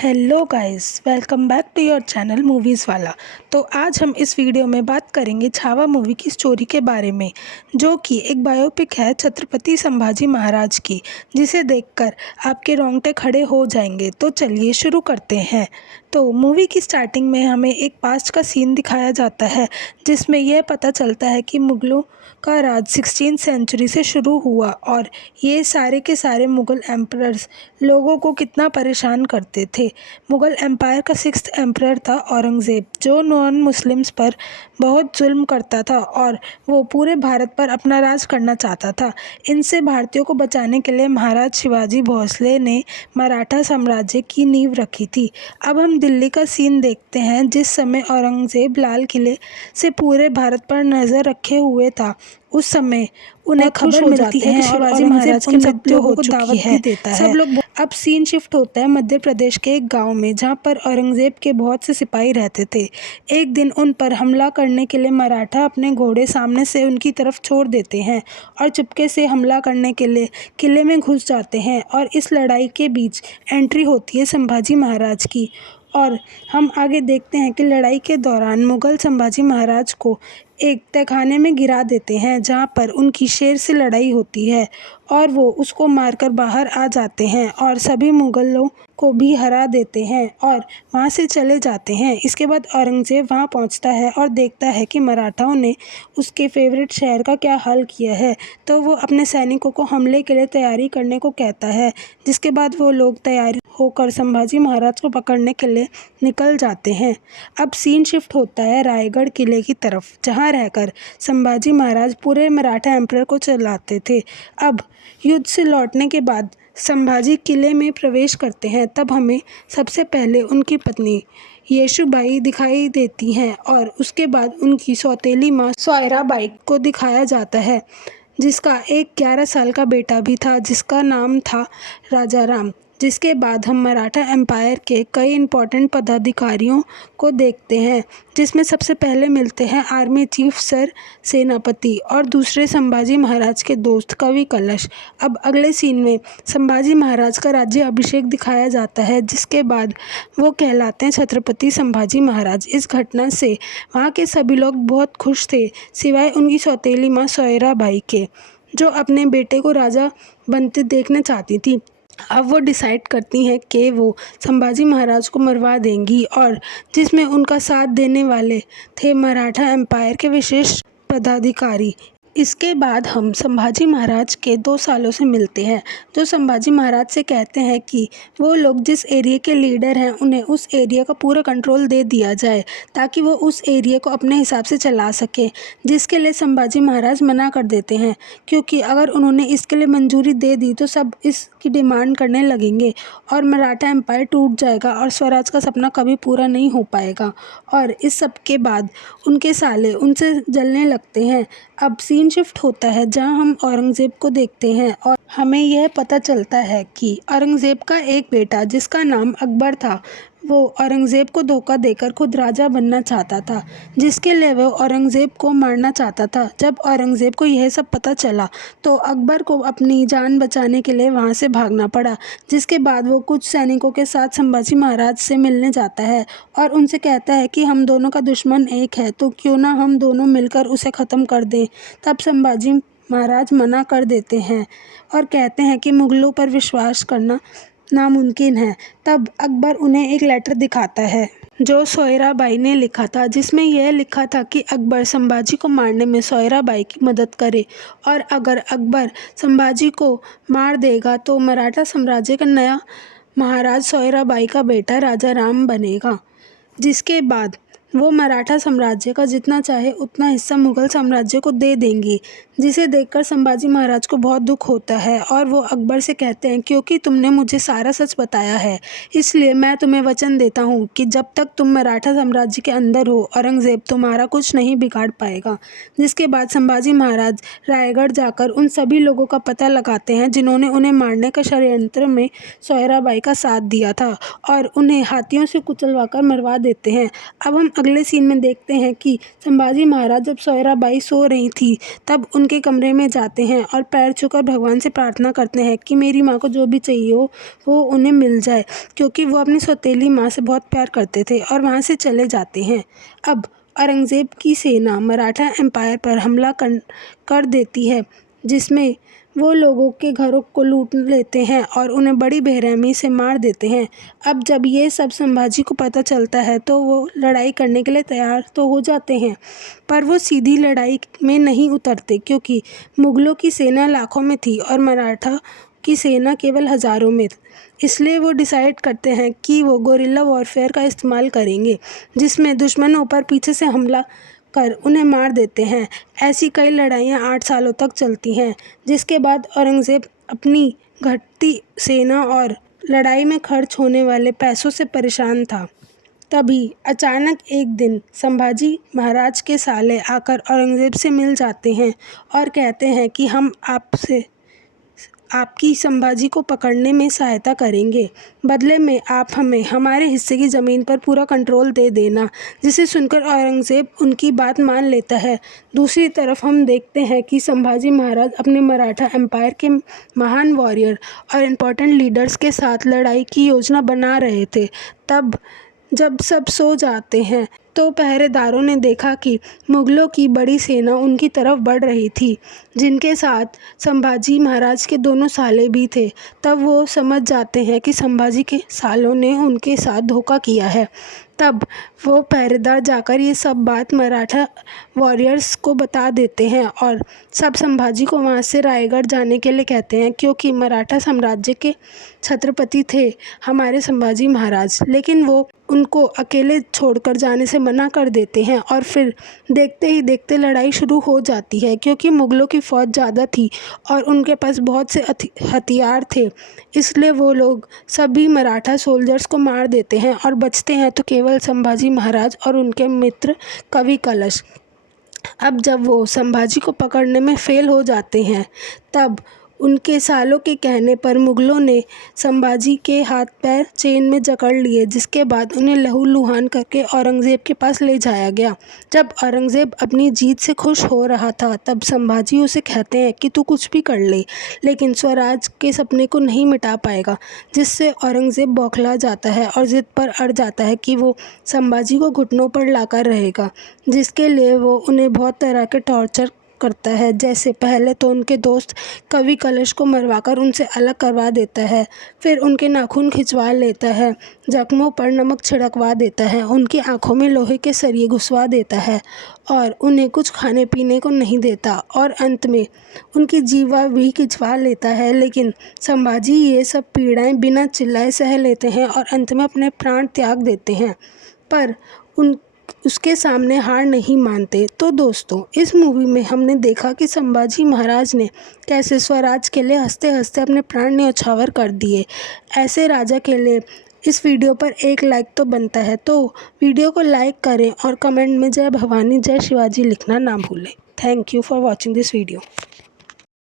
Hello guys, welcome back to your channel movies वाला। तो आज हम इस वीडियो में बात करेंगे छावा मूवी की स्टोरी के बारे में, जो कि एक बायोपिक है छत्रपति संभाजी महाराज की, जिसे देखकर आपके रोंगटे खड़े हो जाएंगे। तो चलिए शुरू करते हैं। तो मूवी की स्टार्टिंग में हमें एक पास्ट का सीन दिखाया जाता है, जिसमें यह पता चलता है कि मुग़लों का राज 16वीं सेंचुरी से शुरू हुआ और ये सारे के सारे मुग़ल एम्परर्स लोगों को कितना परेशान करते थे। मुग़ल एम्पायर का 6th एम्परर था औरंगज़ेब, जो नॉन मुस्लिम्स पर बहुत जुल्म करता था और वो पूरे भारत पर अपना राज करना चाहता था। इनसे भारतीयों को बचाने के लिए महाराज शिवाजी भोसले ने मराठा साम्राज्य की नींव रखी थी। अब हम दिल्ली का सीन देखते हैं, जिस समय औरंगज़ेब लाल किले से पूरे भारत पर नज़र रखे हुए था। उस समय उन्हें खबर मिलती है कि शिवाजी महाराज की मृत्यु हो चुकी है। सब लोग अब सीन शिफ्ट होता है मध्य प्रदेश के एक गांव में, जहां पर औरंगज़ेब के बहुत से सिपाही रहते थे। एक दिन उन पर हमला करने के लिए मराठा अपने घोड़े सामने से उनकी तरफ छोड़ देते हैं और चुपके से हमला करने के लिए किले में घुस जाते हैं और इस लड़ाई के बीच एंट्री होती है संभाजी महाराज की। और हम आगे देखते हैं कि लड़ाई के दौरान मुग़ल संभाजी महाराज को एक तहखाने में गिरा देते हैं, जहां पर उनकी शेर से लड़ाई होती है और वो उसको मारकर बाहर आ जाते हैं और सभी मुग़लों को भी हरा देते हैं और वहां से चले जाते हैं। इसके बाद औरंगज़ेब वहां पहुंचता है और देखता है कि मराठाओं ने उसके फेवरेट शहर का क्या हाल किया है। तो वो अपने सैनिकों को हमले के लिए तैयारी करने को कहता है, जिसके बाद वो लोग तैयार होकर संभाजी महाराज को पकड़ने के लिए निकल जाते हैं। अब सीन शिफ्ट होता है रायगढ़ किले की तरफ, जहां रहकर संभाजी महाराज पूरे मराठा एम्परर को चलाते थे। अब युद्ध से लौटने के बाद संभाजी किले में प्रवेश करते हैं। तब हमें सबसे पहले उनकी पत्नी येशूबाई दिखाई देती हैं और उसके बाद उनकी सौतेली माँ सोयराबाई को दिखाया जाता है, जिसका एक 11 साल का बेटा भी था, जिसका नाम था राजा राम। जिसके बाद हम मराठा एम्पायर के कई इम्पोर्टेंट पदाधिकारियों को देखते हैं, जिसमें सबसे पहले मिलते हैं आर्मी चीफ सर सेनापति और दूसरे संभाजी महाराज के दोस्त कवि कलश। अब अगले सीन में संभाजी महाराज का राज्य अभिषेक दिखाया जाता है, जिसके बाद वो कहलाते हैं छत्रपति संभाजी महाराज। इस घटना से वहाँ के सभी लोग बहुत खुश थे, सिवाय उनकी सौतेली माँ सोयराबाई के, जो अपने बेटे को राजा बनते देखना चाहती थी। अब वो डिसाइड करती हैं कि वो संभाजी महाराज को मरवा देंगी, और जिसमें उनका साथ देने वाले थे मराठा एम्पायर के विशेष पदाधिकारी। इसके बाद हम संभाजी महाराज के 2 सालों से मिलते हैं, जो संभाजी महाराज से कहते हैं कि वो लोग जिस एरिया के लीडर हैं उन्हें उस एरिया का पूरा कंट्रोल दे दिया जाए, ताकि वो उस एरिया को अपने हिसाब से चला सके। जिसके लिए संभाजी महाराज मना कर देते हैं, क्योंकि अगर उन्होंने इसके लिए मंजूरी दे दी तो सब इसकी डिमांड करने लगेंगे और मराठा एम्पायर टूट जाएगा और स्वराज का सपना कभी पूरा नहीं हो पाएगा। और इस सब के बाद उनके साले उनसे जलने लगते हैं। अब सीन शिफ्ट होता है, जहां हम औरंगज़ेब को देखते हैं और हमें यह पता चलता है कि औरंगज़ेब का एक बेटा, जिसका नाम अकबर था, वो औरंगज़ेब को धोखा देकर खुद राजा बनना चाहता था, जिसके लिए वो औरंगज़ेब को मारना चाहता था। जब औरंगज़ेब को यह सब पता चला तो अकबर को अपनी जान बचाने के लिए वहां से भागना पड़ा। जिसके बाद वो कुछ सैनिकों के साथ संभाजी महाराज से मिलने जाता है और उनसे कहता है कि हम दोनों का दुश्मन एक है, तो क्यों ना हम दोनों मिलकर उसे ख़त्म कर दें। तब संभाजी महाराज मना कर देते हैं और कहते हैं कि मुग़लों पर विश्वास करना नामुमकिन है। तब अकबर उन्हें एक लेटर दिखाता है, जो सोयराबाई ने लिखा था, जिसमें यह लिखा था कि अकबर संभाजी को मारने में सोयराबाई की मदद करे, और अगर अकबर संभाजी को मार देगा तो मराठा साम्राज्य का नया महाराज सोयराबाई का बेटा राजा राम बनेगा। जिसके बाद वो मराठा साम्राज्य का जितना चाहे उतना हिस्सा मुग़ल साम्राज्य को दे देंगी। जिसे देखकर संभाजी महाराज को बहुत दुख होता है और वो अकबर से कहते हैं, क्योंकि तुमने मुझे सारा सच बताया है, इसलिए मैं तुम्हें वचन देता हूँ कि जब तक तुम मराठा साम्राज्य के अंदर हो, औरंगज़ेब तुम्हारा कुछ नहीं बिगाड़ पाएगा। जिसके बाद संभाजी महाराज रायगढ़ जाकर उन सभी लोगों का पता लगाते हैं, जिन्होंने उन्हें मारने का षड्यंत्र में सोयराबाई का साथ दिया था, और उन्हें हाथियों से कुचलवाकर मरवा देते हैं। अब हम अगले सीन में देखते हैं कि संभाजी महाराज जब सोयराबाई सो रही थी तब उनके कमरे में जाते हैं और पैर छूकर भगवान से प्रार्थना करते हैं कि मेरी माँ को जो भी चाहिए हो वो उन्हें मिल जाए, क्योंकि वो अपनी सौतेली माँ से बहुत प्यार करते थे, और वहाँ से चले जाते हैं। अब औरंगज़ेब की सेना मराठा एम्पायर पर हमला कर देती है, जिसमें वो लोगों के घरों को लूट लेते हैं और उन्हें बड़ी बेरहमी से मार देते हैं। अब जब ये सब संभाजी को पता चलता है तो वो लड़ाई करने के लिए तैयार तो हो जाते हैं, पर वो सीधी लड़ाई में नहीं उतरते, क्योंकि मुग़लों की सेना लाखों में थी और मराठा की सेना केवल हज़ारों में। इसलिए वो डिसाइड करते हैं कि वो गोरिल्ला वॉरफेयर का इस्तेमाल करेंगे, जिसमें दुश्मनों पर पीछे से हमला कर उन्हें मार देते हैं। ऐसी कई लड़ाइयाँ 8 सालों तक चलती हैं, जिसके बाद औरंगज़ेब अपनी घटती सेना और लड़ाई में खर्च होने वाले पैसों से परेशान था। तभी अचानक एक दिन संभाजी महाराज के साले आकर औरंगज़ेब से मिल जाते हैं और कहते हैं कि हम आपकी संभाजी को पकड़ने में सहायता करेंगे, बदले में आप हमें हमारे हिस्से की ज़मीन पर पूरा कंट्रोल दे देना। जिसे सुनकर औरंगज़ेब उनकी बात मान लेता है। दूसरी तरफ हम देखते हैं कि संभाजी महाराज अपने मराठा एम्पायर के महान वॉरियर और इम्पोर्टेंट लीडर्स के साथ लड़ाई की योजना बना रहे थे। तब जब सब सो जाते हैं तो पहरेदारों ने देखा कि मुग़लों की बड़ी सेना उनकी तरफ बढ़ रही थी, जिनके साथ संभाजी महाराज के दोनों साले भी थे। तब वो समझ जाते हैं कि संभाजी के सालों ने उनके साथ धोखा किया है। तब वो पहरेदार जाकर ये सब बात मराठा वॉरियर्स को बता देते हैं और सब संभाजी को वहाँ से रायगढ़ जाने के लिए कहते हैं, क्योंकि मराठा साम्राज्य के छत्रपति थे हमारे संभाजी महाराज। लेकिन वो उनको अकेले छोड़कर जाने से मना कर देते हैं और फिर देखते ही देखते लड़ाई शुरू हो जाती है, क्योंकि मुग़लों की फ़ौज ज़्यादा थी और उनके पास बहुत से हथियार थे। इसलिए वो लोग सभी मराठा सोल्जर्स को मार देते हैं और बचते हैं तो केवल संभाजी महाराज और उनके मित्र कवि कलश। अब जब वो संभाजी को पकड़ने में फ़ेल हो जाते हैं, तब उनके सालों के कहने पर मुग़लों ने संभाजी के हाथ पैर चेन में जकड़ लिए, जिसके बाद उन्हें लहूलुहान करके औरंगज़ेब के पास ले जाया गया। जब औरंगज़ेब अपनी जीत से खुश हो रहा था, तब संभाजी उसे कहते हैं कि तू कुछ भी कर ले, लेकिन स्वराज के सपने को नहीं मिटा पाएगा। जिससे औरंगज़ेब बौखला जाता है और ज़िद पर अड़ जाता है कि वो संभाजी को घुटनों पर लाकर रहेगा, जिसके लिए वो उन्हें बहुत तरह के टॉर्चर करता है। जैसे पहले तो उनके दोस्त कवि कलश को मरवाकर उनसे अलग करवा देता है, फिर उनके नाखून खिंचवा लेता है, जख्मों पर नमक छिड़कवा देता है, उनकी आंखों में लोहे के सरिये घुसवा देता है और उन्हें कुछ खाने पीने को नहीं देता, और अंत में उनकी जीवा भी खिंचवा लेता है। लेकिन संभाजी ये सब पीड़ाएं बिना चिल्लाए सह लेते हैं और अंत में अपने प्राण त्याग देते हैं, पर उसके सामने हार नहीं मानते। तो दोस्तों, इस मूवी में हमने देखा कि संभाजी महाराज ने कैसे स्वराज के लिए हंसते हंसते अपने प्राण न्यौछावर कर दिए। ऐसे राजा के लिए इस वीडियो पर एक लाइक तो बनता है, तो वीडियो को लाइक करें और कमेंट में जय भवानी जय शिवाजी लिखना ना भूलें। Thank you for watching this video.